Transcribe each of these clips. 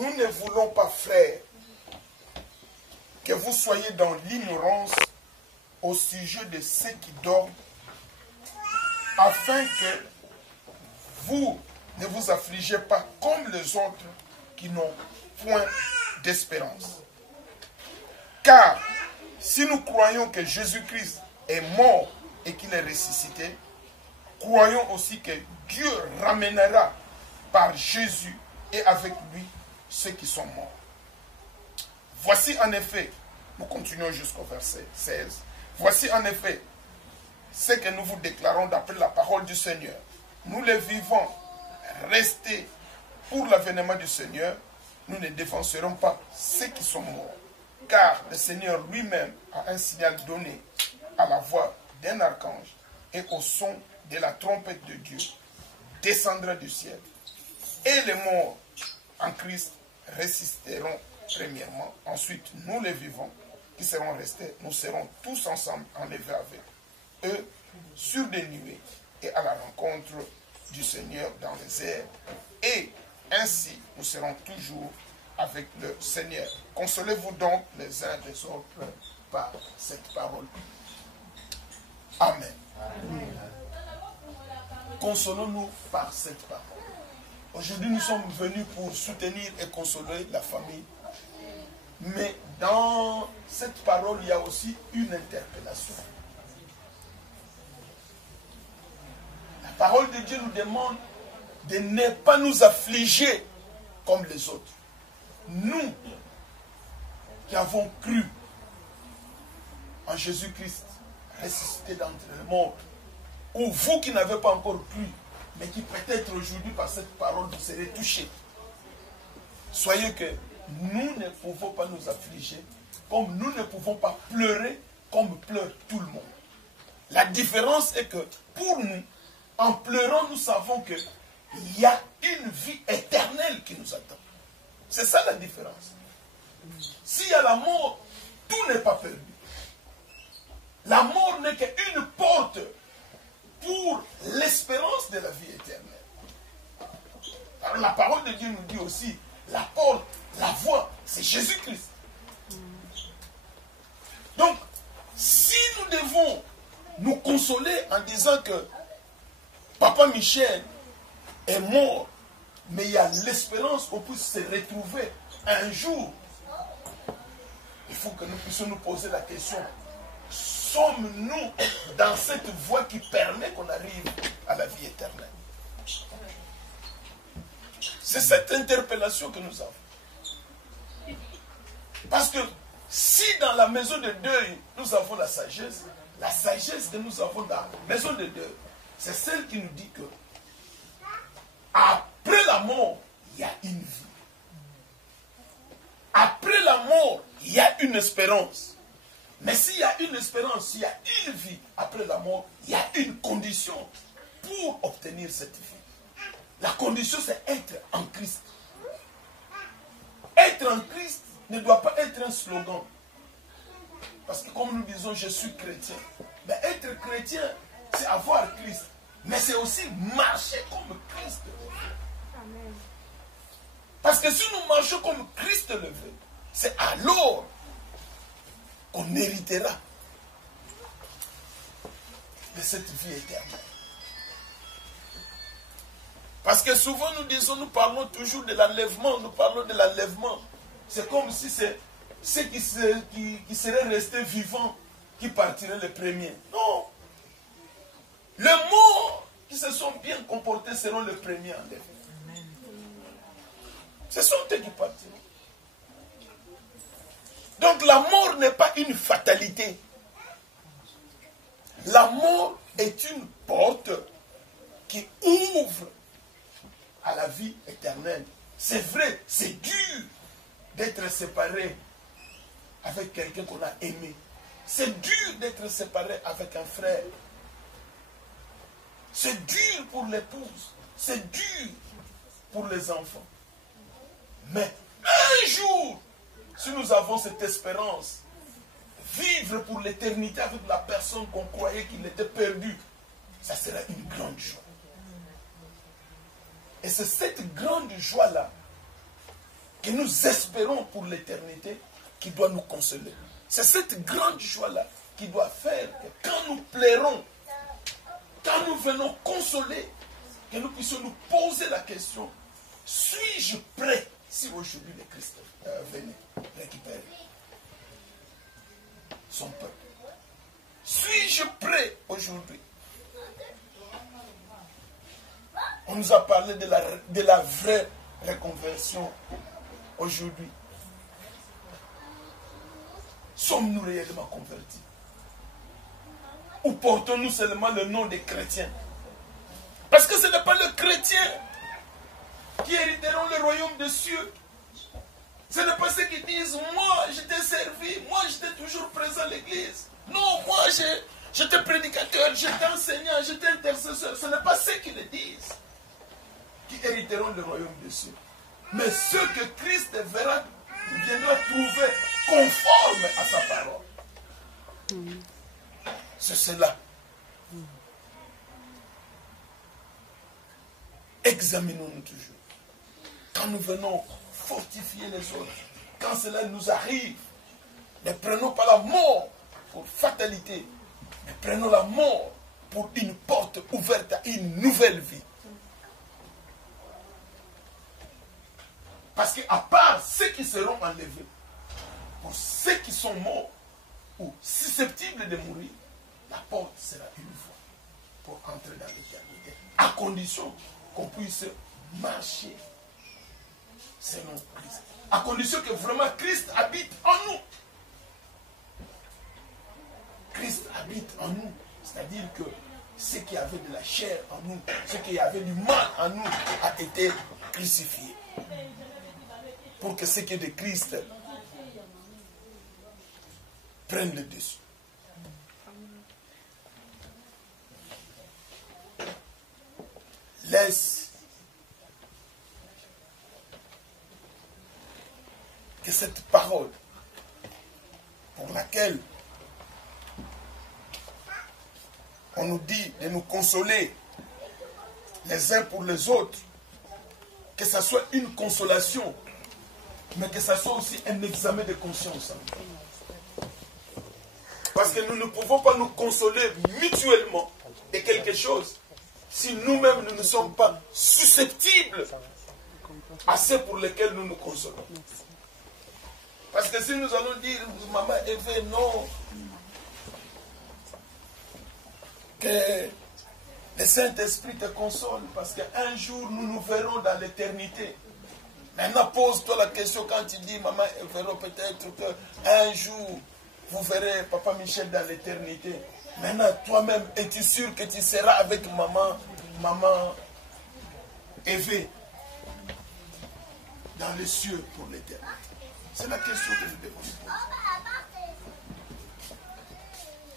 Nous ne voulons pas, frères, que vous soyez dans l'ignorance au sujet de ceux qui dorment, afin que vous ne vous affligez pas comme les autres qui n'ont point d'espérance. Car si nous croyons que Jésus-Christ est mort et qu'il est ressuscité, croyons aussi que Dieu ramènera par Jésus et avec lui ceux qui sont morts. Voici en effet, nous continuons jusqu'au verset 16, voici en effet ce que nous vous déclarons d'après la parole du Seigneur. Nous les vivants, restés pour l'avènement du Seigneur, nous ne défoncerons pas ceux qui sont morts. Car le Seigneur lui-même a un signal donné à la voix d'un archange et au son de la trompette de Dieu descendra du ciel. Et les morts en Christ ressusciteront premièrement. Ensuite, nous les vivants qui serons restés, nous serons tous ensemble enlevés avec eux sur des nuées et à la rencontre du Seigneur dans les airs. Et ainsi, nous serons toujours avec le Seigneur. Consolez-vous donc les uns les autres par cette parole. Amen. Amen. Consolons-nous par cette parole. Aujourd'hui, nous sommes venus pour soutenir et consoler la famille. Mais dans cette parole, il y a aussi une interpellation. La parole de Dieu nous demande de ne pas nous affliger comme les autres. Nous qui avons cru en Jésus-Christ ressuscité d'entre les morts, ou vous qui n'avez pas encore cru, mais qui peut-être aujourd'hui par cette parole vous serez touchés. Soyez que nous ne pouvons pas nous affliger, comme nous ne pouvons pas pleurer comme pleure tout le monde. La différence est que pour nous, en pleurant, nous savons qu'il y a une vie éternelle qui nous attend. C'est ça la différence. S'il y a la mort, tout n'est pas perdu. La mort n'est qu'une porte pour l'espérance de la vie éternelle. Alors la parole de Dieu nous dit aussi, la porte, la voie, c'est Jésus-Christ. Donc, si nous devons nous consoler en disant que Papa Michel est mort, mais il y a l'espérance qu'on puisse se retrouver un jour, il faut que nous puissions nous poser la question, sommes-nous dans cette voie qui permet qu'on arrive à la vie éternelle? C'est cette interpellation que nous avons. Parce que si dans la maison de deuil, nous avons la sagesse que nous avons dans la maison de deuil, c'est celle qui nous dit que après la mort, il y a une vie. Après la mort, il y a une espérance. Mais s'il y a une espérance, s'il y a une vie après la mort, il y a une condition pour obtenir cette vie. La condition, c'est être en Christ. Être en Christ ne doit pas être un slogan. Parce que comme nous disons, je suis chrétien. Mais être chrétien, c'est avoir Christ. Mais c'est aussi marcher comme Christ le veut. Parce que si nous marchons comme Christ le veut, c'est alors qu'on héritera de cette vie éternelle. Parce que souvent nous parlons toujours de l'enlèvement, nous parlons de l'enlèvement. C'est comme si c'est ceux qui seraient restés vivants qui partiraient les premiers. Non. Les morts qui se sont bien comportés seront les premiers enlèvés. Ce sont eux qui partiront. Donc la mort n'est pas une fatalité. La mort est une porte qui ouvre à la vie éternelle. C'est vrai, c'est dur d'être séparé avec quelqu'un qu'on a aimé. C'est dur d'être séparé avec un frère. C'est dur pour l'épouse. C'est dur pour les enfants. Mais un jour, si nous avons cette espérance, vivre pour l'éternité avec la personne qu'on croyait qu'il était perdu, ça sera une grande joie. Et c'est cette grande joie-là que nous espérons pour l'éternité qui doit nous consoler. C'est cette grande joie-là qui doit faire que quand nous pleurons, quand nous venons consoler, que nous puissions nous poser la question, suis-je prêt si aujourd'hui le Christ venait récupérer son peuple? Suis-je prêt aujourd'hui? On nous a parlé de la vraie reconversion aujourd'hui. Sommes-nous réellement convertis? Ou portons-nous seulement le nom des chrétiens? Parce que ce n'est pas le chrétien qui hériteront le royaume des cieux. Ce n'est pas ceux qui disent, moi je t'ai servi, moi j'étais toujours présent à l'église. Non, moi j'étais prédicateur, j'étais enseignant, j'étais intercesseur. Ce n'est pas ceux qui le disent qui hériteront le royaume des cieux. Mais ceux que Christ viendra trouver conformes à sa parole. C'est cela. Examinons-nous toujours. Quand nous venons fortifier les autres, quand cela nous arrive, ne prenons pas la mort pour fatalité, mais prenons la mort pour une porte ouverte à une nouvelle vie. Parce qu'à part ceux qui seront enlevés, pour ceux qui sont morts ou susceptibles de mourir, la porte sera une voie pour entrer dans l'éternité, à condition qu'on puisse marcher selon Christ. À condition que vraiment Christ habite en nous. Christ habite en nous. C'est-à-dire que ce qui avait de la chair en nous, ce qui avait du mal en nous, a été crucifié. Pour que ce qui est de Christ prenne le dessus. Laisse que cette parole pour laquelle on nous dit de nous consoler les uns pour les autres, que ce soit une consolation, mais que ce soit aussi un examen de conscience. Parce que nous ne pouvons pas nous consoler mutuellement de quelque chose si nous-mêmes nous ne sommes pas susceptibles à ceux pour lesquels nous nous consolons. Parce que si nous allons dire, maman Eve, non, que le Saint-Esprit te console, parce qu'un jour nous nous verrons dans l'éternité. Maintenant, pose-toi la question quand tu dis, maman Eve, peut-être qu'un jour vous verrez Papa Michel dans l'éternité. Maintenant, toi-même, es-tu sûr que tu seras avec maman Eve dans les cieux pour l'éternité? C'est la question que nous devons nous poser.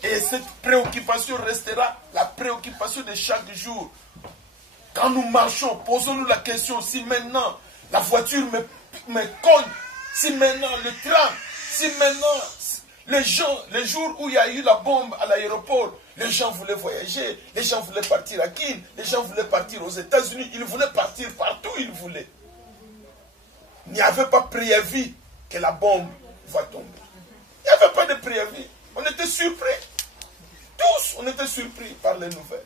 Et cette préoccupation restera la préoccupation de chaque jour. Quand nous marchons, posons-nous la question, si maintenant la voiture me cogne, si maintenant le tram, si maintenant les jours où il y a eu la bombe à l'aéroport, les gens voulaient voyager, les gens voulaient partir à Kin, les gens voulaient partir aux États-Unis, ils voulaient partir partout où ils voulaient. Il n'y avait pas préavis que la bombe va tomber. Il n'y avait pas de préavis. On était surpris. Tous, on était surpris par les nouvelles.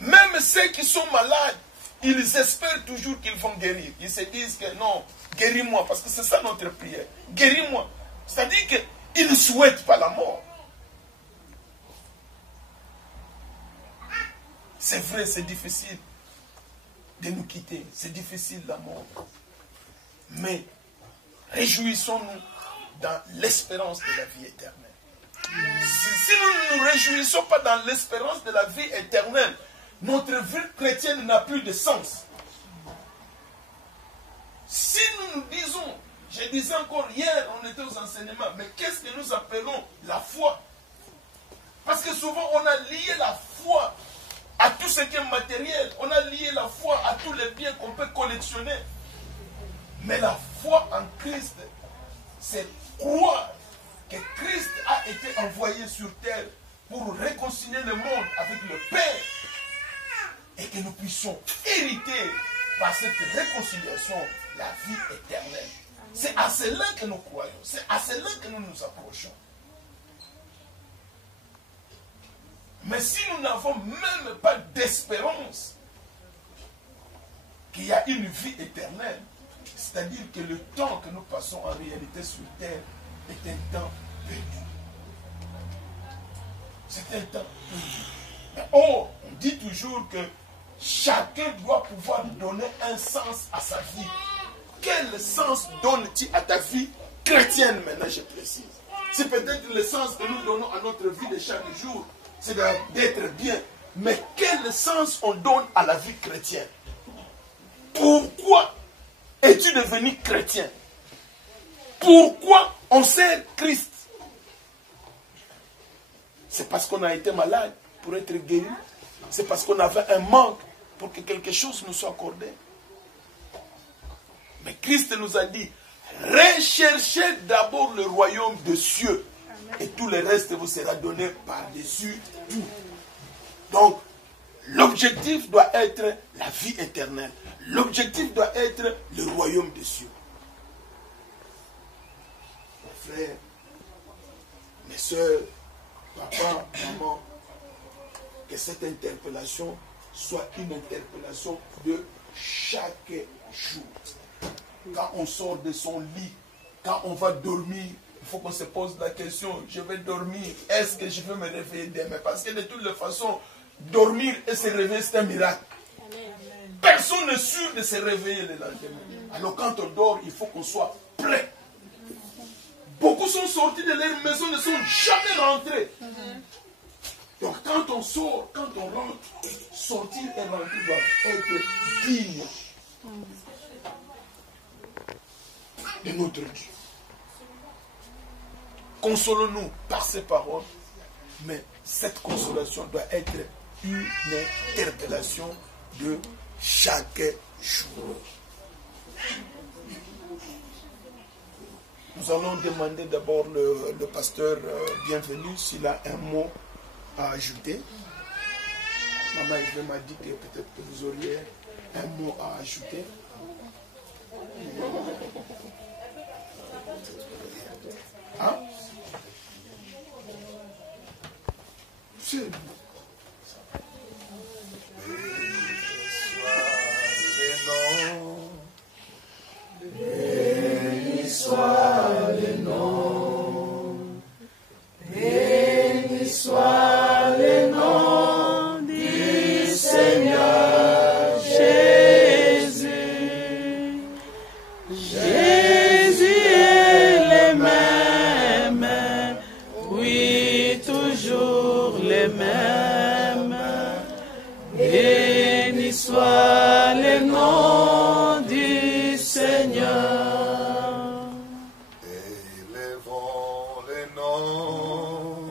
Même ceux qui sont malades, ils espèrent toujours qu'ils vont guérir. Ils se disent que non, guéris-moi, parce que c'est ça notre prière. Guéris-moi. C'est-à-dire qu'ils ne souhaitent pas la mort. C'est vrai, c'est difficile de nous quitter. C'est difficile la mort. Mais réjouissons-nous dans l'espérance de la vie éternelle. Si nous ne nous réjouissons pas dans l'espérance de la vie éternelle, notre vie chrétienne n'a plus de sens. Si nous nous disons, je disais encore hier, on était aux enseignements, mais qu'est-ce que nous appelons la foi? Parce que souvent on a lié la foi à tout ce qui est matériel, on a lié la foi à tous les biens qu'on peut collectionner. Mais la foi en Christ, c'est croire que Christ a été envoyé sur terre pour réconcilier le monde avec le Père et que nous puissions hériter par cette réconciliation la vie éternelle. C'est à cela que nous croyons. C'est à cela que nous nous approchons. Mais si nous n'avons même pas d'espérance qu'il y a une vie éternelle, c'est-à-dire que le temps que nous passons en réalité sur terre est un temps perdu. C'est un temps perdu. Mais oh, on dit toujours que chacun doit pouvoir donner un sens à sa vie. Quel sens donnes-tu à ta vie chrétienne maintenant, je précise? C'est peut-être le sens que nous donnons à notre vie de chaque jour, c'est d'être bien. Mais quel sens on donne à la vie chrétienne? Pourquoi es-tu devenu chrétien? Pourquoi on sert Christ? C'est parce qu'on a été malade pour être guéri. C'est parce qu'on avait un manque pour que quelque chose nous soit accordé. Mais Christ nous a dit, recherchez d'abord le royaume des cieux. Et tout le reste vous sera donné par-dessus tout. Donc, l'objectif doit être la vie éternelle. L'objectif doit être le royaume des cieux. Mes frères, mes soeurs, papa, maman, que cette interpellation soit une interpellation de chaque jour. Quand on sort de son lit, quand on va dormir, il faut qu'on se pose la question, je vais dormir, est-ce que je vais me réveiller demain? Parce que de toutes les façons, dormir et se réveiller, c'est un miracle. Personne n'est sûr de se réveiller le lendemain. Alors quand on dort, il faut qu'on soit prêt. Beaucoup sont sortis de leur maison, ne sont jamais rentrés. Donc quand on sort, quand on rentre, sortir et rentrer doivent être dignes de notre Dieu. Consolons-nous par ces paroles, mais cette consolation doit être une interpellation de chaque jour. Nous allons demander d'abord le pasteur bienvenu s'il a un mot à ajouter. Maman Yves m'a dit que peut-être que vous auriez un mot à ajouter. Hein? C'est bon. Béni soit le nom, béni soit le nom du Seigneur Jésus. Jésus est le même, oui, toujours le même. Béni soit le nom du Seigneur. Élevons le nom.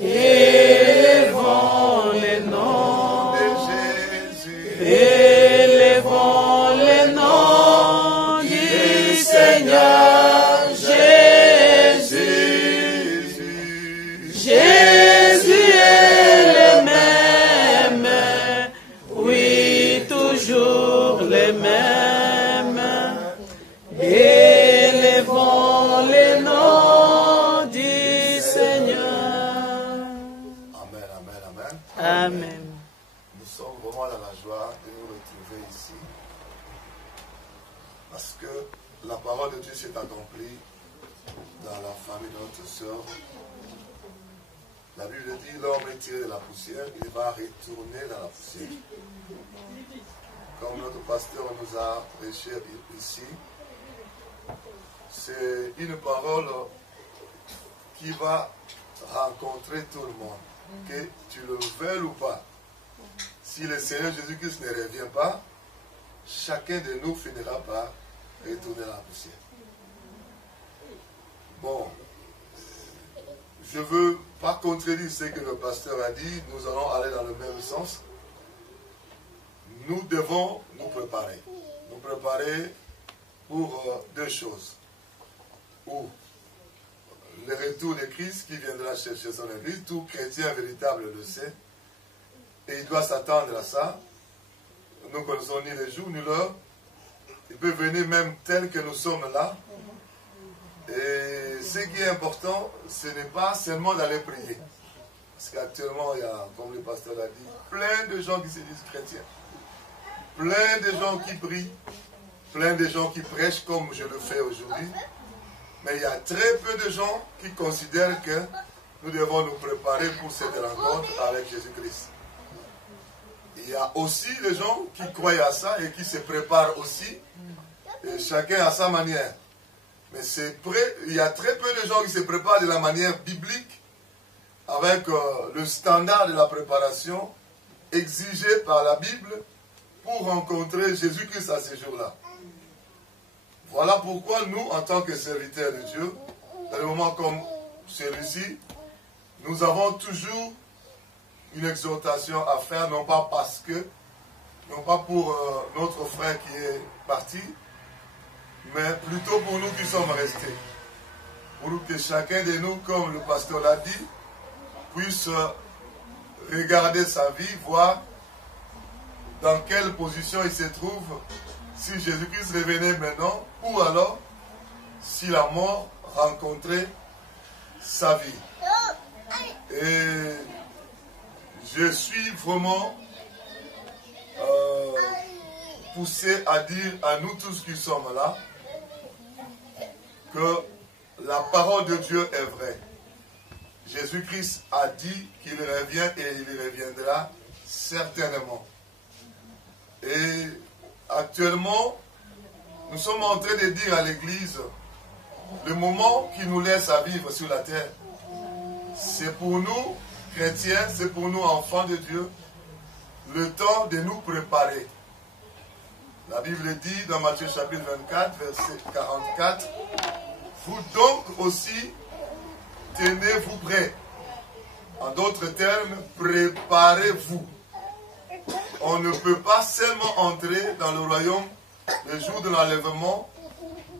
Élevons le nom de Jésus. Élevons le nom du Seigneur Jésus. Jésus est le même, oui, toujours le même. Élevons le nom du Seigneur. Amen, amen, amen. Amen. Nous sommes vraiment dans la joie de nous retrouver ici. Parce que la parole de Dieu s'est accomplie dans la famille de notre sœur. La Bible dit, l'homme est tiré de la poussière, il va retourner dans la poussière. Comme notre pasteur nous a prêché ici, c'est une parole qui va rencontrer tout le monde. Que tu le veuilles ou pas. Si le Seigneur Jésus-Christ ne revient pas, chacun de nous finira par retourner dans la poussière. Bon, je ne veux pas contredire ce que le pasteur a dit, nous allons aller dans le même sens. Nous devons nous préparer. Nous préparer pour deux choses. Ou le retour de Christ qui viendra chercher son église, tout chrétien véritable le sait, et il doit s'attendre à ça. nous ne connaissons ni les jours ni l'heure. Il peut venir même tel que nous sommes là. Et ce qui est important, ce n'est pas seulement d'aller prier. Parce qu'actuellement, il y a, comme le pasteur l'a dit, plein de gens qui se disent chrétiens. Plein de gens qui prient. Plein de gens qui prêchent comme je le fais aujourd'hui. Mais il y a très peu de gens qui considèrent que nous devons nous préparer pour cette rencontre avec Jésus-Christ. Il y a aussi des gens qui croient à ça et qui se préparent aussi. Et chacun à sa manière. Mais il y a très peu de gens qui se préparent de la manière biblique avec le standard de la préparation exigé par la Bible pour rencontrer Jésus-Christ à ce jour-là. Voilà pourquoi nous, en tant que serviteurs de Dieu, dans des moments comme celui-ci, nous avons toujours une exhortation à faire, non pas pour notre frère qui est parti, mais plutôt pour nous qui sommes restés. Pour que chacun de nous, comme le pasteur l'a dit, puisse regarder sa vie, voir dans quelle position il se trouve, si Jésus-Christ revenait maintenant, ou alors si la mort rencontrait sa vie. Et je suis vraiment poussé à dire à nous tous qui sommes là, que la parole de Dieu est vraie. Jésus-Christ a dit qu'il revient et il reviendra certainement. Et actuellement, nous sommes en train de dire à l'Église, le moment qui nous laisse à vivre sur la terre, c'est pour nous, chrétiens, c'est pour nous, enfants de Dieu, le temps de nous préparer. La Bible dit dans Matthieu chapitre 24, verset 44, « Vous donc aussi, tenez-vous prêts. » En d'autres termes, préparez-vous. On ne peut pas seulement entrer dans le royaume le jour de l'enlèvement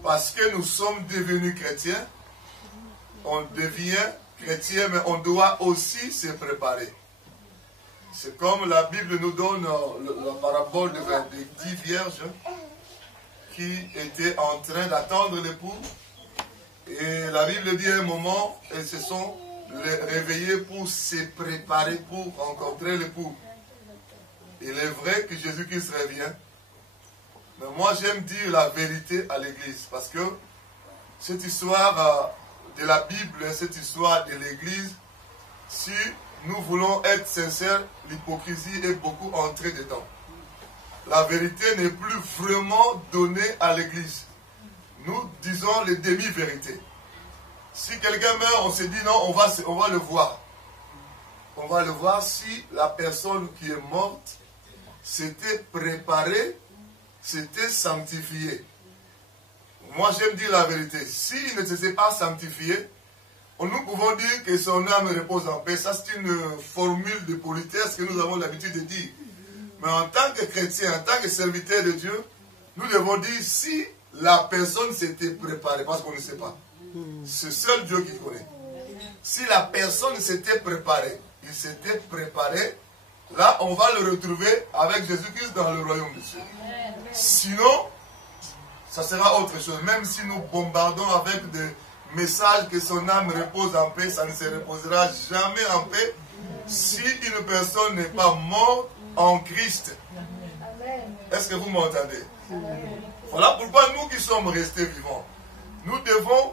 parce que nous sommes devenus chrétiens. On devient chrétien, mais on doit aussi se préparer. C'est comme la Bible nous donne la parabole des 10 vierges qui étaient en train d'attendre l'époux. Et la Bible dit à un moment, elles se sont réveillées pour se préparer pour rencontrer l'époux. Il est vrai que Jésus-Christ revient. Mais moi, j'aime dire la vérité à l'Église. Parce que cette histoire de la Bible, cette histoire de l'Église, si nous voulons être sincères, l'hypocrisie est beaucoup entrée dedans. La vérité n'est plus vraiment donnée à l'Église. Nous disons les demi-vérités. Si quelqu'un meurt, on se dit non, on va le voir. On va le voir si la personne qui est morte s'était préparée, s'était sanctifiée. Moi, j'aime dire la vérité. S'il ne s'était pas sanctifié, nous pouvons dire que son âme repose en paix. Ça, c'est une formule de politesse que nous avons l'habitude de dire. Mais en tant que chrétien, en tant que serviteur de Dieu, nous devons dire si la personne s'était préparée, parce qu'on ne sait pas. C'est seul Dieu qui connaît. Si la personne s'était préparée, il s'était préparé, là, on va le retrouver avec Jésus-Christ dans le royaume de Dieu. Sinon, ça sera autre chose. Même si nous bombardons avec des messages que son âme repose en paix, ça ne se reposera jamais en paix si une personne n'est pas morte en Christ. Est-ce que vous m'entendez? Voilà pourquoi nous qui sommes restés vivants, nous devons,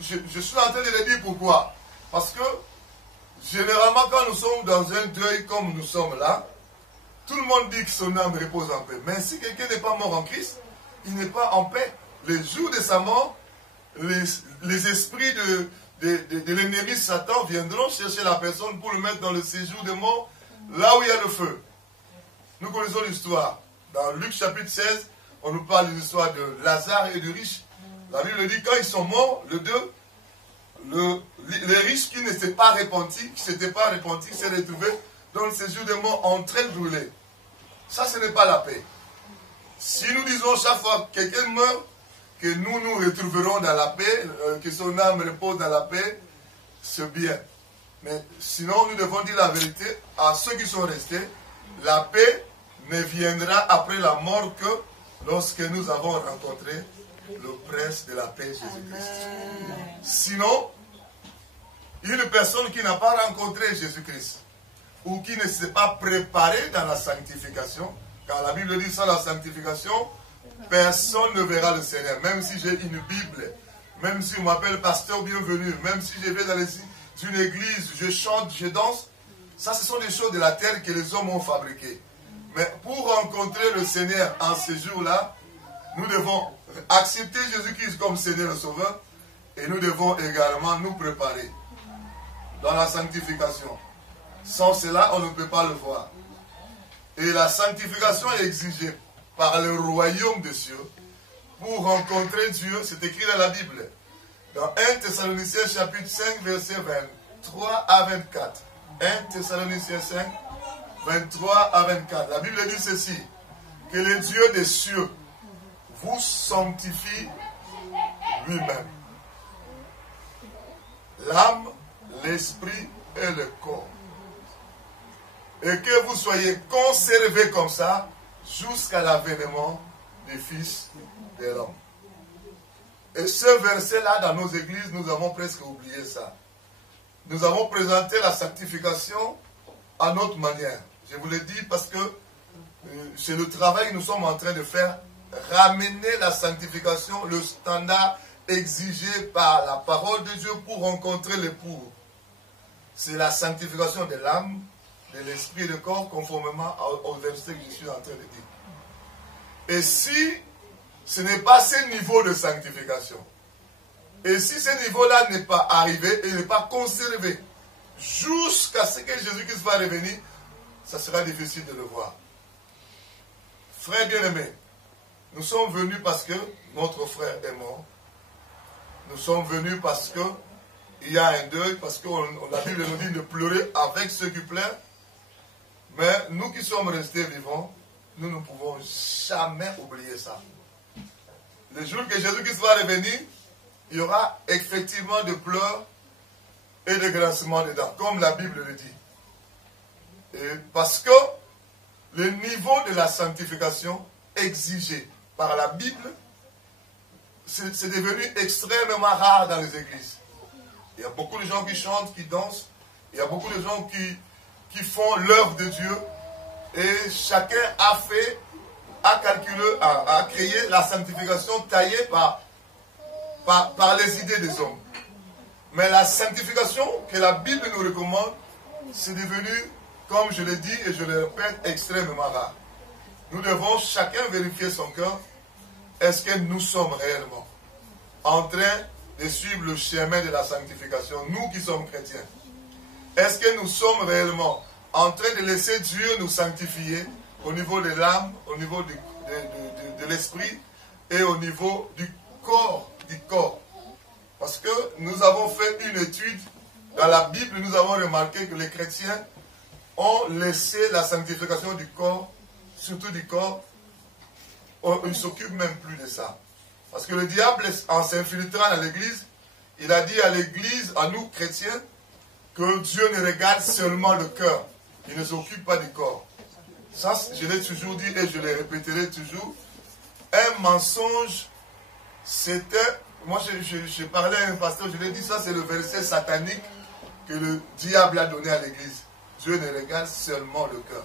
je suis en train de le dire pourquoi. Parce que généralement quand nous sommes dans un deuil comme nous sommes là, tout le monde dit que son âme repose en paix. Mais si quelqu'un n'est pas mort en Christ, il n'est pas en paix. Le jour de sa mort, les esprits de l'ennemi Satan viendront chercher la personne pour le mettre dans le séjour de mort, là où il y a le feu. Nous connaissons l'histoire. Dans Luc chapitre 16, on nous parle de l'histoire de Lazare et du riche. La Bible dit quand ils sont morts, les deux, les riches qui ne s'étaient pas repentis, s'est retrouvé dans le séjour de mort en train de brûler. Ça, ce n'est pas la paix. Si nous disons chaque fois que quelqu'un meurt, que nous nous retrouverons dans la paix, que son âme repose dans la paix, c'est bien. Mais sinon, nous devons dire la vérité à ceux qui sont restés. La paix ne viendra après la mort que lorsque nous avons rencontré le prince de la paix, Jésus-Christ. Sinon, une personne qui n'a pas rencontré Jésus-Christ ou qui ne s'est pas préparée dans la sanctification, car la Bible dit sans la sanctification, personne ne verra le Seigneur. Même si j'ai une Bible, même si on m'appelle pasteur bienvenu, même si je vais dans une église, je chante, je danse, ça ce sont des choses de la terre que les hommes ont fabriquées. Mais pour rencontrer le Seigneur en ces jours-là, nous devons accepter Jésus-Christ comme Seigneur et Sauveur et nous devons également nous préparer dans la sanctification. Sans cela, on ne peut pas le voir. Et la sanctification est exigée par le royaume des cieux. Pour rencontrer Dieu, c'est écrit dans la Bible. Dans 1 Thessaloniciens chapitre 5, versets 23 à 24. 1 Thessaloniciens 5, 23 à 24. La Bible dit ceci. Que le Dieu des cieux vous sanctifie lui-même. L'âme, l'esprit et le corps. Et que vous soyez conservés comme ça jusqu'à l'avènement du Fils de l'homme. Et ce verset-là, dans nos églises, nous avons presque oublié ça. Nous avons présenté la sanctification à notre manière. Je vous le dis parce que c'est le travail que nous sommes en train de faire. Ramener la sanctification, le standard exigé par la parole de Dieu pour rencontrer l'époux. C'est la sanctification de l'âme, de l'esprit et du corps, conformément au verset que je suis en train de dire. Et si ce n'est pas ce niveau de sanctification, et si ce niveau-là n'est pas arrivé et n'est pas conservé jusqu'à ce que Jésus-Christ va revenir, ça sera difficile de le voir. Frères bien-aimés, nous sommes venus parce que notre frère est mort. Nous sommes venus parce que il y a un deuil, parce que la Bible nous dit de pleurer avec ceux qui pleurent. Mais nous qui sommes restés vivants, nous ne pouvons jamais oublier ça. Le jour que Jésus-Christ va revenir, il y aura effectivement de pleurs et de grincements dedans, comme la Bible le dit. Et parce que le niveau de la sanctification exigé par la Bible, c'est devenu extrêmement rare dans les églises. Il y a beaucoup de gens qui chantent, qui dansent, il y a beaucoup de gens qui font l'œuvre de Dieu, et chacun a calculé, a créé la sanctification taillée par les idées des hommes. Mais la sanctification que la Bible nous recommande, c'est devenu, comme je l'ai dit et je le répète, extrêmement rare. Nous devons chacun vérifier son cœur. Est-ce que nous sommes réellement en train de suivre le chemin de la sanctification, nous qui sommes chrétiens? Est-ce que nous sommes réellement en train de laisser Dieu nous sanctifier au niveau de l'âme, au niveau de l'esprit et au niveau du corps, Parce que nous avons fait une étude dans la Bible, nous avons remarqué que les chrétiens ont laissé la sanctification du corps, surtout du corps, ils ne s'occupent même plus de ça. Parce que le diable, en s'infiltrant dans l'église, il a dit à l'église, à nous chrétiens, que Dieu ne regarde seulement le cœur. Il ne s'occupe pas du corps. Ça, je l'ai toujours dit et je le répéterai toujours. Un mensonge, c'était... Moi, je parlais à un pasteur, je lui ai dit, ça c'est le verset satanique que le diable a donné à l'église. Dieu ne regarde seulement le cœur.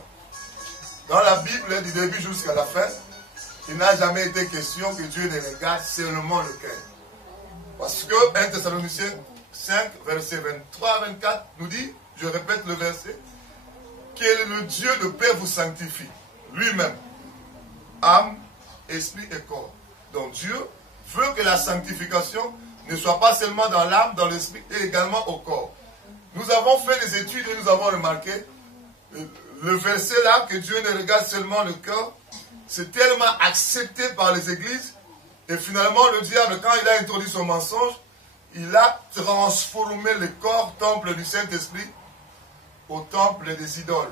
Dans la Bible, du début jusqu'à la fin, il n'a jamais été question que Dieu ne regarde seulement le cœur. Parce que 1 Thessaloniciens 5, verset 23 à 24, nous dit, je répète le verset, que le Dieu de paix vous sanctifie, lui-même, âme, esprit et corps. Donc Dieu veut que la sanctification ne soit pas seulement dans l'âme, dans l'esprit et également au corps. Nous avons fait des études et nous avons remarqué le verset là, que Dieu ne regarde seulement le cœur, c'est tellement accepté par les églises, et finalement le diable, quand il a introduit son mensonge, il a transformé le corps, temple du Saint-Esprit, au temple des idoles.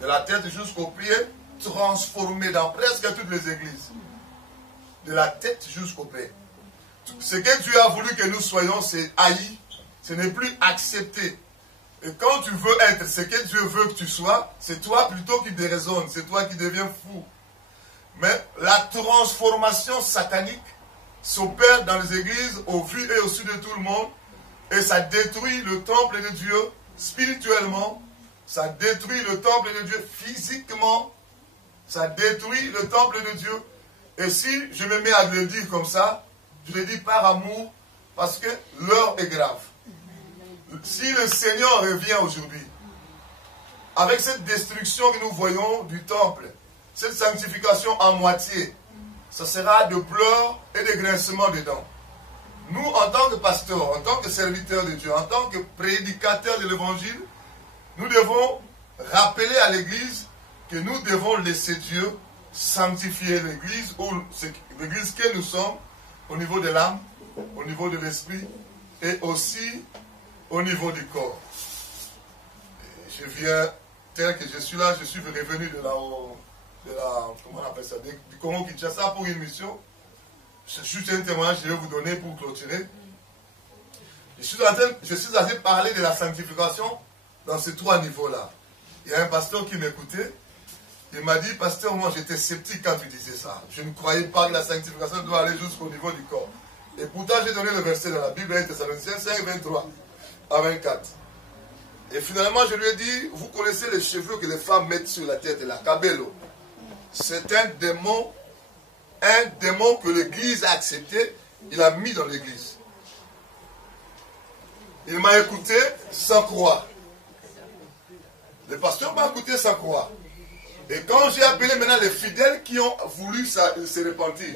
De la tête jusqu'aux pieds, transformé dans presque toutes les églises. De la tête jusqu'aux pieds. Ce que Dieu a voulu que nous soyons, c'est haï, ce n'est plus accepté. Et quand tu veux être ce que Dieu veut que tu sois, c'est toi plutôt qui déraisonne, c'est toi qui deviens fou. Mais la transformation satanique s'opère dans les églises au vu et au su de tout le monde, et ça détruit le temple de Dieu spirituellement, ça détruit le temple de Dieu physiquement, ça détruit le temple de Dieu. Et si je me mets à le dire comme ça, je le dis par amour, parce que l'heure est grave. Si le Seigneur revient aujourd'hui, avec cette destruction que nous voyons du temple, cette sanctification à moitié, ça sera de pleurs et de grincements de dents. Nous, en tant que pasteurs, en tant que serviteurs de Dieu, en tant que prédicateurs de l'évangile, nous devons rappeler à l'Église que nous devons laisser Dieu sanctifier l'Église, ou l'Église que nous sommes, au niveau de l'âme, au niveau de l'esprit, et aussi au niveau du corps. Je viens, tel que je suis là, je suis revenu comment on appelle ça, du Congo-Kinshasa pour une mission. C'est juste un témoignage que je vais vous donner pour clôturer. Je suis en train de parler de la sanctification dans ces trois niveaux-là. Il y a un pasteur qui m'écoutait. Il m'a dit, pasteur, moi j'étais sceptique quand tu disais ça. Je ne croyais pas que la sanctification doit aller jusqu'au niveau du corps. Et pourtant, j'ai donné le verset dans la Bible, 1 Thessaloniciens 5, 23 à 24. Et finalement, je lui ai dit, vous connaissez les cheveux que les femmes mettent sur la tête, la cabello. C'est un démon que l'Église a accepté, il a mis dans l'Église. Il m'a écouté sans croire. Le pasteur m'a écouté sans croire. Et quand j'ai appelé maintenant les fidèles qui ont voulu se repentir,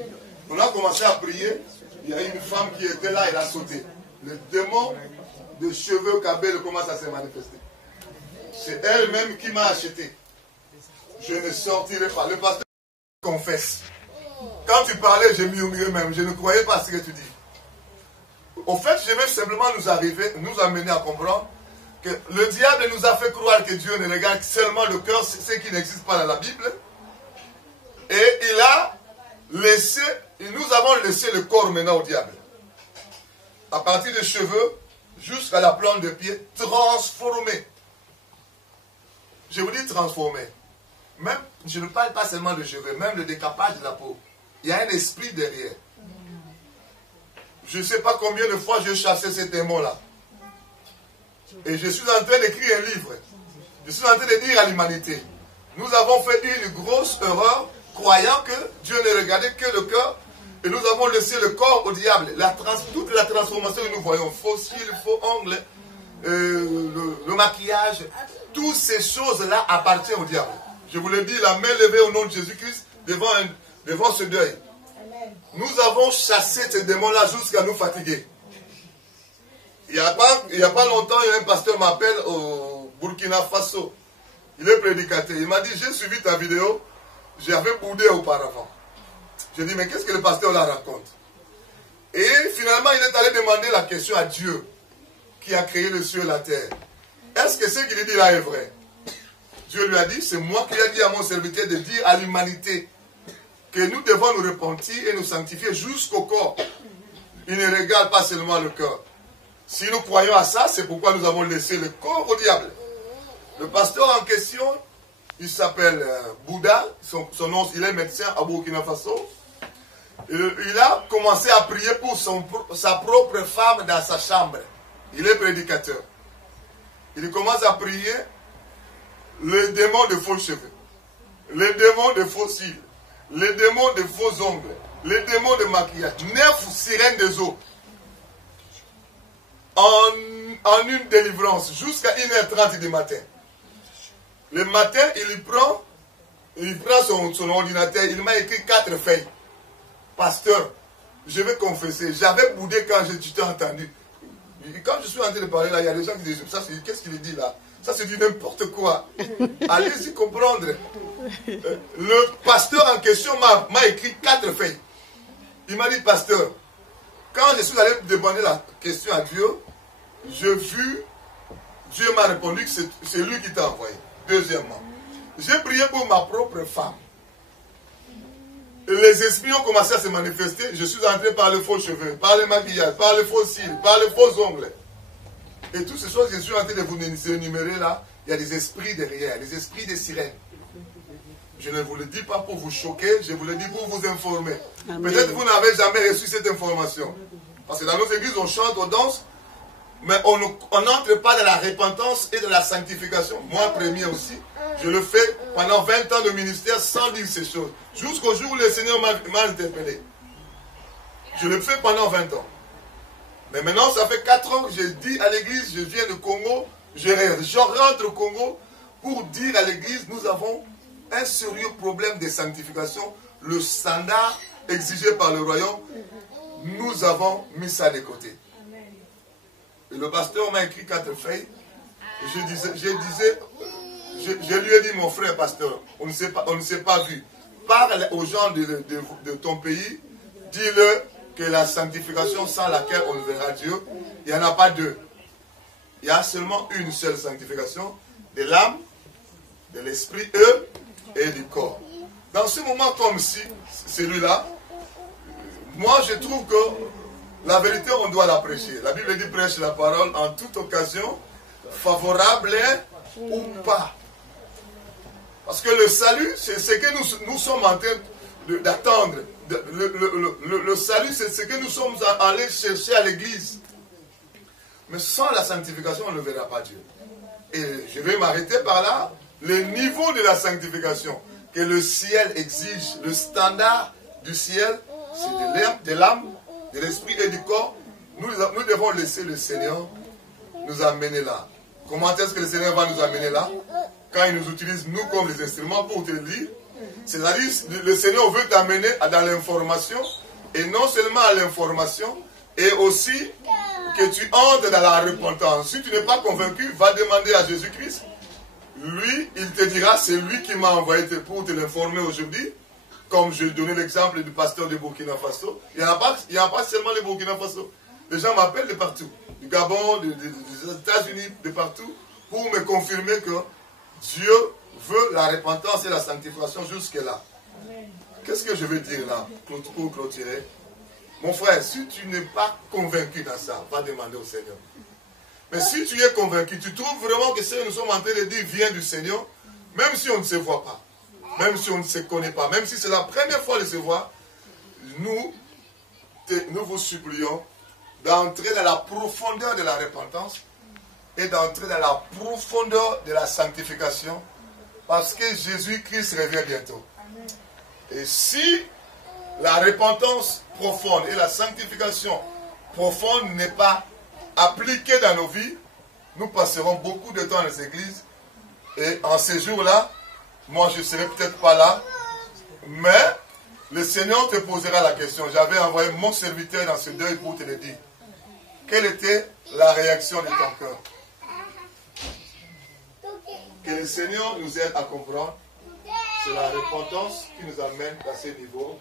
on a commencé à prier. Il y a une femme qui était là, elle a sauté. Le démon de cheveux cabello commence à se manifester. C'est elle-même qui m'a acheté. Je ne sortirai pas. Le pasteur confesse. Quand tu parlais, je murmurais même. Je ne croyais pas à ce que tu dis. Au fait, je vais simplement nous amener à comprendre que le diable nous a fait croire que Dieu ne regarde seulement le cœur, ce qui n'existe pas dans la Bible. Et nous avons laissé le corps maintenant au diable. À partir des cheveux jusqu'à la plante de pied, transformé. Je vous dis transformé. Même, je ne parle pas seulement de cheveux, même le décapage de la peau. Il y a un esprit derrière. Je ne sais pas combien de fois j'ai chassé ces démons-là. Et je suis en train d'écrire un livre. Je suis en train de dire à l'humanité, nous avons fait une grosse erreur, croyant que Dieu ne regardait que le cœur, et nous avons laissé le corps au diable. Toute la transformation que nous voyons, faux cils, faux ongles, le maquillage, toutes ces choses-là appartiennent au diable. Je vous le dis, la main levée au nom de Jésus-Christ devant ce deuil. Nous avons chassé ces démons-là jusqu'à nous fatiguer. Il n'y a pas longtemps, il y a un pasteur m'appelle au Burkina Faso. Il est prédicateur. Il m'a dit, j'ai suivi ta vidéo, j'avais boudé auparavant. J'ai dit, mais qu'est-ce que le pasteur là raconte? Et finalement, il est allé demander la question à Dieu, qui a créé le ciel et la terre. Est-ce que ce qu'il dit là est vrai? Dieu lui a dit, c'est moi qui ai dit à mon serviteur de dire à l'humanité que nous devons nous repentir et nous sanctifier jusqu'au corps. Il ne regarde pas seulement le cœur. Si nous croyons à ça, c'est pourquoi nous avons laissé le corps au diable. Le pasteur en question, il s'appelle Bouddha, son nom, il est médecin à Burkina Faso. Il a commencé à prier pour sa propre femme dans sa chambre. Il est prédicateur. Il commence à prier les démons de faux cheveux, les démons de faux cils, les démons de faux ongles, les démons de maquillage, 9 sirènes des eaux. En une délivrance, jusqu'à 1h30 du matin. Le matin, il prend son ordinateur, il m'a écrit 4 feuilles. Pasteur, je vais confesser, j'avais boudé quand je t'ai entendu. Quand je suis en train de parler là, il y a des gens qui disent, ça, qu'est-ce qu'il dit là? Ça c'est du n'importe quoi. Allez-y comprendre. Le pasteur en question m'a écrit 4 feuilles. Il m'a dit, pasteur, quand je suis allé demander la question à Dieu, Dieu m'a répondu que c'est lui qui t'a envoyé. Deuxièmement, j'ai prié pour ma propre femme. Les esprits ont commencé à se manifester. Je suis entré par les faux cheveux, par le maquillage, par les faux cils, par les faux ongles. Et toutes ces choses que je suis en train de vous énumérer là, il y a des esprits derrière, des esprits des sirènes. Je ne vous le dis pas pour vous choquer, je vous le dis pour vous informer. Peut-être que vous n'avez jamais reçu cette information. Parce que dans nos églises, on chante, on danse, mais on n'entre pas dans la repentance et dans la sanctification. Moi, premier aussi, je le fais pendant 20 ans de ministère sans dire ces choses. Jusqu'au jour où le Seigneur m'a interpellé. Je le fais pendant 20 ans. Mais maintenant, ça fait 4 ans que je dis à l'église, je viens de Congo, je rentre au Congo pour dire à l'église, nous avons un sérieux problème de sanctification. Le standard exigé par le royaume, nous avons mis ça de côté. Et le pasteur m'a écrit 4 feuilles. Et je lui ai dit, mon frère pasteur, on ne s'est pas vu. Parle aux gens de ton pays, dis-le que la sanctification sans laquelle on verra Dieu, il n'y en a pas deux. Il y a seulement une seule sanctification, de l'âme, de l'esprit, et du corps. Dans ce moment comme celui-là, moi je trouve que la vérité, on doit la prêcher. La Bible dit prêche la parole en toute occasion, favorable ou pas. Parce que le salut, c'est ce que nous sommes en train d'attendre. Le salut, c'est ce que nous sommes allés chercher à l'église. Mais sans la sanctification, on ne verra pas Dieu. Et je vais m'arrêter par là. Le niveau de la sanctification que le ciel exige, le standard du ciel, c'est de l'âme, de l'esprit et du corps. Nous devons laisser le Seigneur nous amener là. Comment est-ce que le Seigneur va nous amener là? Quand il nous utilise, nous, comme les instruments pour te le dire. C'est-à-dire, le Seigneur veut t'amener dans l'information, et non seulement à l'information, et aussi que tu entres dans la repentance. Si tu n'es pas convaincu, va demander à Jésus-Christ. Lui, il te dira, c'est lui qui m'a envoyé pour te l'informer aujourd'hui. Comme je donnais l'exemple du pasteur de Burkina Faso. Il n'y a pas seulement le Burkina Faso. Les gens m'appellent de partout. Du Gabon, des États-Unis, de partout. Pour me confirmer que Dieu veut la repentance et la sanctification jusque-là. Qu'est-ce que je veux dire là, pour clôturer? Mon frère, si tu n'es pas convaincu dans ça, va demander au Seigneur. Mais si tu es convaincu, tu trouves vraiment que ce que nous sommes en train de dire vient du Seigneur, même si on ne se voit pas, même si on ne se connaît pas, même si c'est la première fois de se voir, nous vous supplions d'entrer dans la profondeur de la repentance et d'entrer dans la profondeur de la sanctification, parce que Jésus-Christ revient bientôt. Et si la repentance profonde et la sanctification profonde n'est pas appliquée dans nos vies, nous passerons beaucoup de temps dans les églises, et en ces jours-là, moi je ne serai peut-être pas là, mais le Seigneur te posera la question. J'avais envoyé mon serviteur dans ce deuil pour te le dire. Quelle était la réaction de ton cœur? Que le Seigneur nous aide à comprendre. C'est la repentance qui nous amène à ce niveau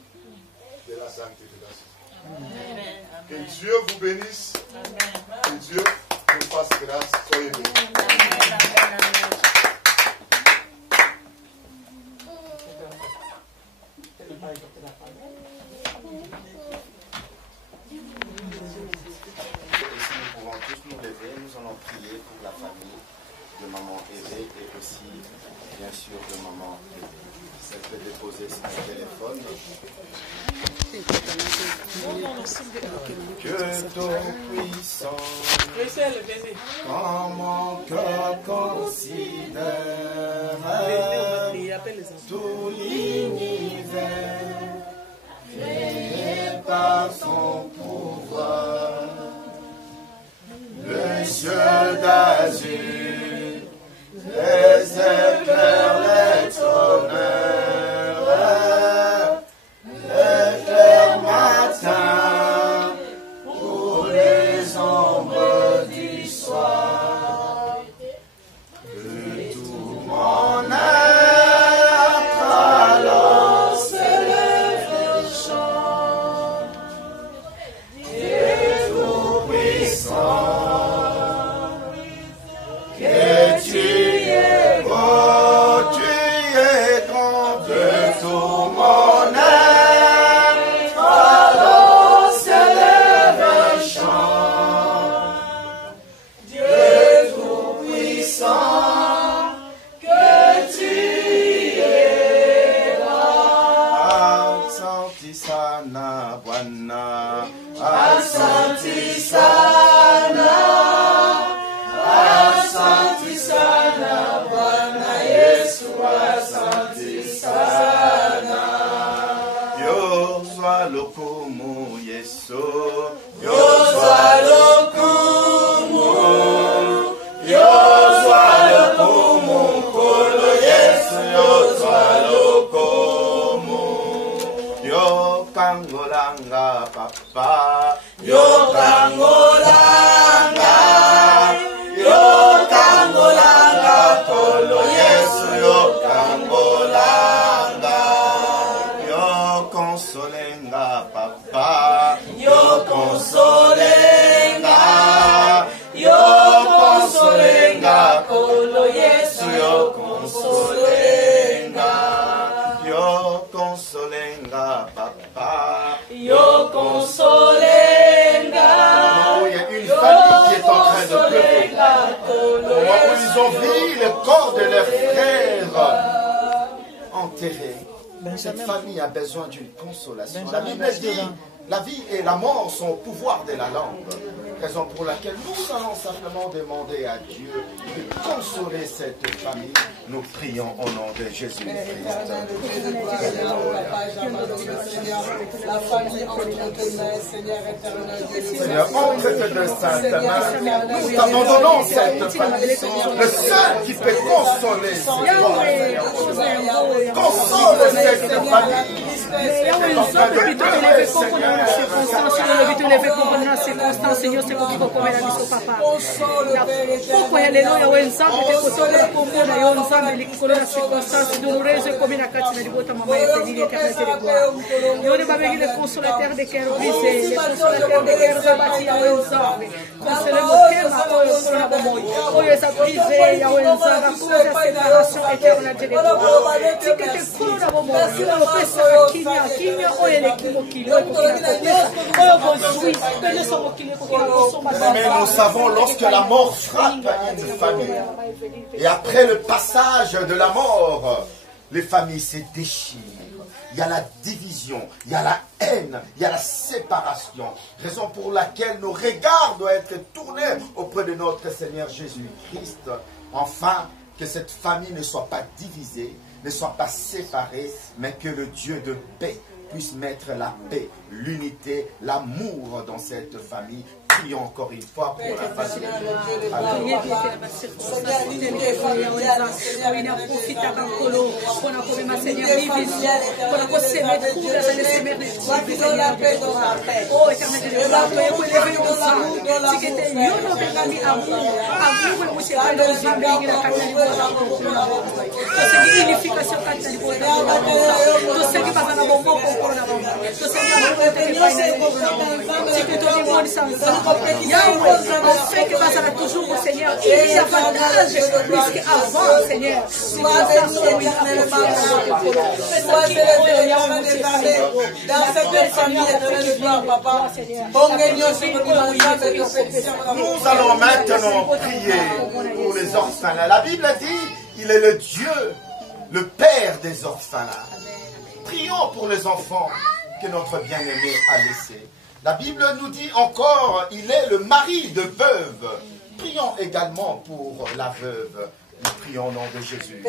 de la sanctification. Amen. Que Dieu vous bénisse. Amen. Que Dieu nous fasse grâce. Soyez bénis. Nous allons prier pour la famille de maman Eve et aussi, bien sûr, de maman Eve. Elle peut déposer son téléphone. Que ton puissant, quand mon cœur considère tout l'univers, créé par son pouvoir. Le ciel d'azur, les éclairs, les tonnerres, l'éclair matin, pour les ombres du soir. Que tout mon être alors s'élève et chante. sana Bwana, Asante sana, asante sana Bwana Yesu, asante sana. Yozwa lokumu Yesu, Yozwa lokumu, yozwa lokumu kolo Yesu, yozwa lokumu. Yokangolanga papa, Yokangolanga, yokangolanga kolo Yesu, yokangolanga. Yokonsolenga papa, yokonsolenga, yokonsolenga kolo Yesu, yokonsolenga, yokonsolenga papa, yokonsolenga. Oh, il y a une famille qui est en train de pleurer. Au moment où ils ont vu le corps de leur frère enterré, cette famille a besoin d'une consolation. La Bible dit, la vie et la mort sont au pouvoir de la langue. Raison pour laquelle nous allons simplement demander à Dieu de consoler cette famille. Nous prions au nom de Jésus-Christ. Seigneur, entre tes deux saintes mains, nous t'abandonnons cette famille. Le seul qui peut consoler, console cette famille. Mais nous savons lorsque la mort frappe une famille, et après le passage de la mort, les familles se déchirent. Il y a la division, il y a la haine, il y a la séparation. Raison pour laquelle nos regards doivent être tournés auprès de notre Seigneur Jésus-Christ. Enfin, que cette famille ne soit pas divisée, ne soit pas séparée, mais que le Dieu de paix puisse mettre la paix, l'unité, l'amour dans cette famille. Prions encore une fois pour la famille. Yahweh, on fait que ça va toujours au Seigneur. Il y a avantage puisqu'avant, Seigneur, nous allons maintenant prier pour les orphelins. La Bible dit, il est le Dieu, le Père des orphelins. Prions pour les enfants que notre bien-aimé a laissés. La Bible nous dit encore, il est le mari de veuve. Prions également pour la veuve. Nous prions au nom de Jésus.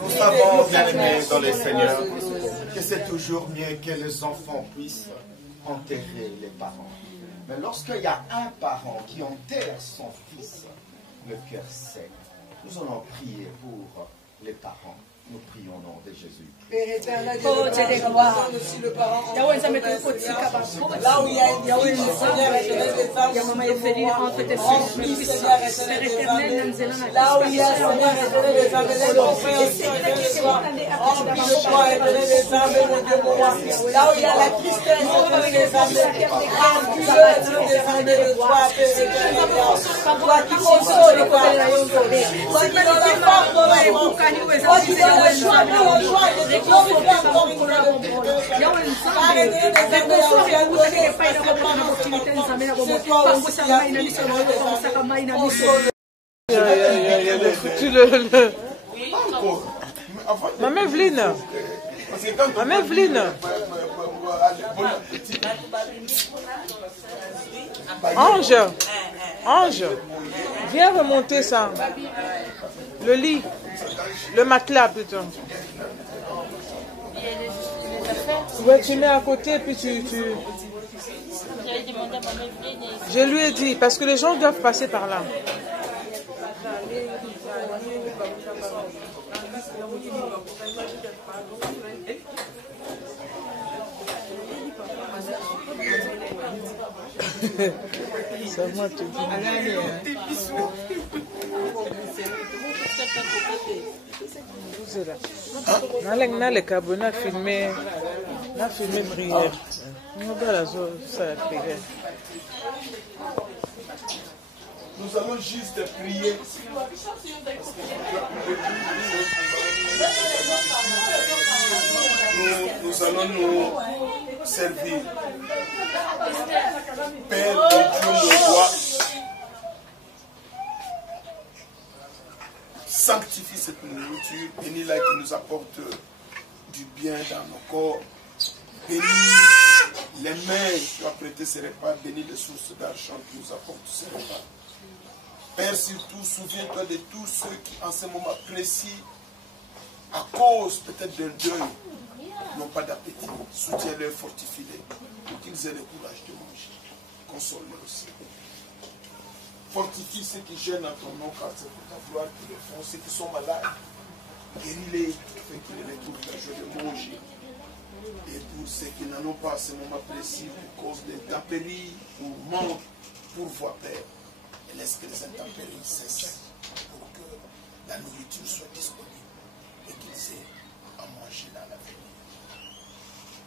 Nous savons, bien-aimés dans les Seigneurs, que c'est toujours mieux que les enfants puissent enterrer les parents. Mais lorsqu'il y a un parent qui enterre son fils, le cœur saigne. Nous allons prier pour les parents. Nous prions au nom de Jésus. Père éternel, Dieu de gloire. Yahweh, nous mettons le côté là où il y a Yahweh, maman Ephéline, entre tes fils. Père éternel, nous allons là où il y a Seigneur éternel des âmes, là où il y a la tristesse des âmes, toi qui consoles, toi qui donnes la force dans la force, toi qui donnes la joie dans la joie, et tu glorifies encore une fois. Maman Evelyne. Maman Evelyne. Ange. Ange. Viens remonter ça. Le lit. Le matelas plutôt. Ouais, tu mets à côté puis tu... Je lui ai dit, parce que les gens doivent passer par là. Ça moi tu na le carbone filmé prière. Nous allons juste prier. Nous allons nous servir. Père de Dieu, mon roi, sanctifie cette nourriture, bénis-la qui nous apporte du bien dans nos corps. Bénis les mains qui ont prêté ces repas, bénis les sources d'argent qui nous apportent ces repas. Père, surtout, souviens-toi de tous ceux qui, en ce moment précis, à cause peut-être d'un deuil, n'ont pas d'appétit. Soutiens-les, fortifie-les, pour qu'ils aient le courage de manger. Console-les aussi. Fortifie ceux qui gênent à ton nom, car c'est pour ta gloire qu'ils le font. Ceux qui sont malades, guéris-les, afin qu'ils retrouvent la joie de manger. Et pour ceux qui n'en ont pas à ce moment précis, pour cause d'intempéries, pour manque, pour voie, Père, et laisse que les intempéries cessent pour que la nourriture soit disponible et qu'ils aient à manger dans l'avenir.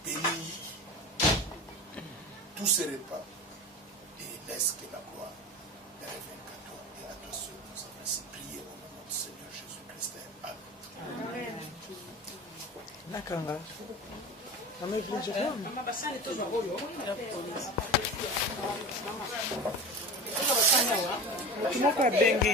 Bénis tous ces repas et laisse que la gloire revienne à toi et à toi seul. Nous avons ainsi prié au nom du Seigneur Jésus-Christ. Amen. Nakanga. Maman Evelyne, je ferme. Comment tu as bengi?